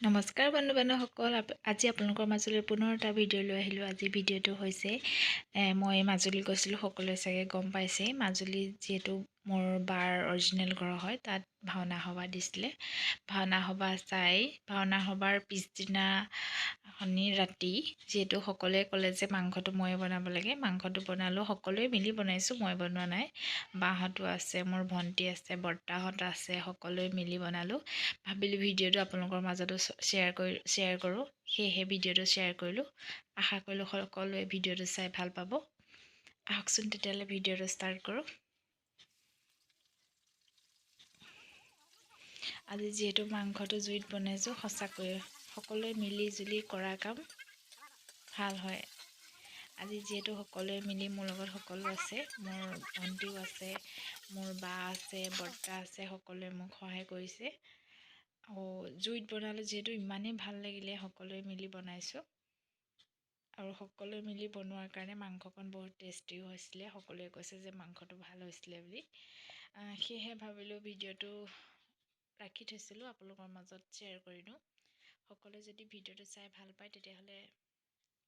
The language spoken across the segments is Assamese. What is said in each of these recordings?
নমস্কাৰ বন্ধু বান্ধৱসকল আজি আপোনালোকৰ মাজলৈ পুনৰ এটা ভিডিঅ' লৈ আহিলোঁ। আজি ভিডিঅ'টো হৈছে মই মাজুলী গৈছিলোঁ। সকলোৱে চাগে গম পাইছে, মাজুলী যিহেতু মোৰ বাৰ অৰিজিনেল ঘৰ হয়, তাত ভাওনা সভা দিছিলে। ভাওনা সভা চাই ভাওনা সভাৰ পিছদিনাখনি ৰাতি যিহেতু সকলোৱে ক'লে যে মাংসটো ময়ে বনাব লাগে, মাংসটো বনালোঁ। সকলোৱে মিলি বনাইছোঁ, মই বনোৱা নাই। বাহঁতো আছে, মোৰ ভণ্টি আছে, বৰ্তাহঁত আছে, সকলোৱে মিলি বনালোঁ। ভাবিলোঁ ভিডিঅ'টো আপোনালোকৰ মাজতো শ্বেয়াৰ কৰোঁ, সেয়েহে ভিডিঅ'টো শ্বেয়াৰ কৰিলোঁ। আশা কৰিলোঁ সকলোৱে ভিডিঅ'টো চাই ভাল পাব। আহকচোন তেতিয়াহ'লে ভিডিঅ'টো ষ্টাৰ্ট কৰোঁ। আজি যিহেতু মাংসটো জুইত বনাইছোঁ, সঁচাকৈয়ে সকলোৱে মিলি জুলি কৰা কাম ভাল হয়। আজি যিহেতু সকলোৱে মিলি মোৰ লগত সকলো আছে, মোৰ ভণ্টিও আছে, মোৰ বা আছে, বৰ্তা আছে, সকলোৱে মোক সহায় কৰিছে। জুইত বনালোঁ যিহেতু ইমানেই ভাল লাগিলে, সকলোৱে মিলি বনাইছোঁ। আৰু সকলোৱে মিলি বনোৱাৰ কাৰণে মাংসকণ বহুত টেষ্টিও হৈছিলে। সকলোৱে কৈছে যে মাংসটো ভাল হৈছিলে বুলি। সেয়েহে ভাবিলোঁ ভিডিঅ'টো ৰাখি থৈছিলোঁ, আপোনালোকৰ মাজত শ্বেয়াৰ কৰি দিওঁ। সকলোৱে যদি ভিডিঅ'টো চাই ভাল পায় তেতিয়াহ'লে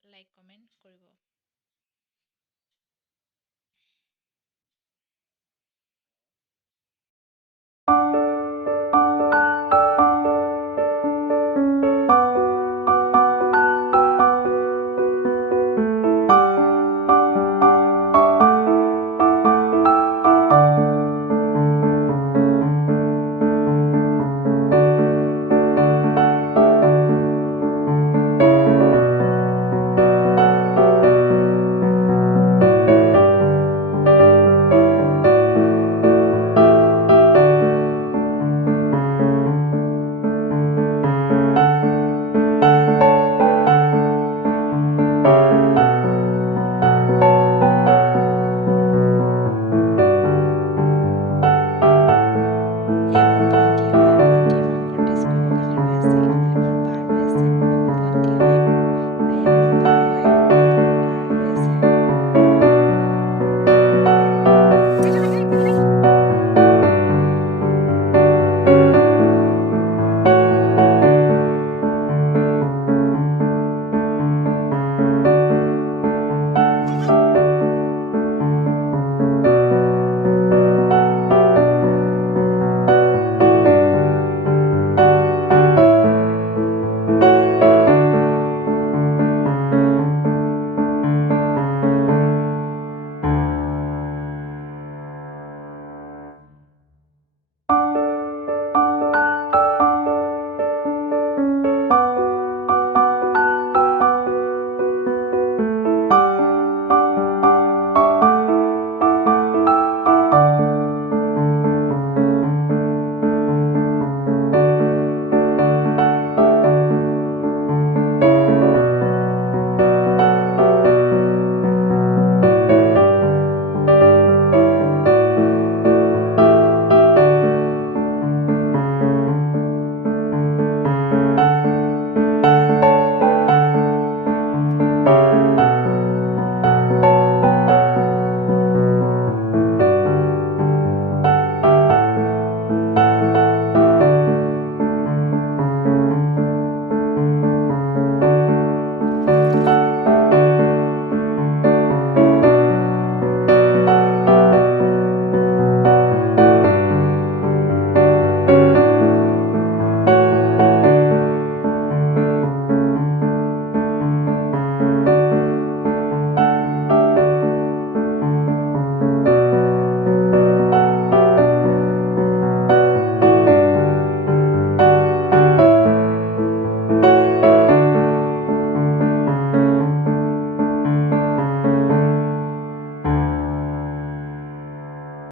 লাইক কমেণ্ট কৰিব।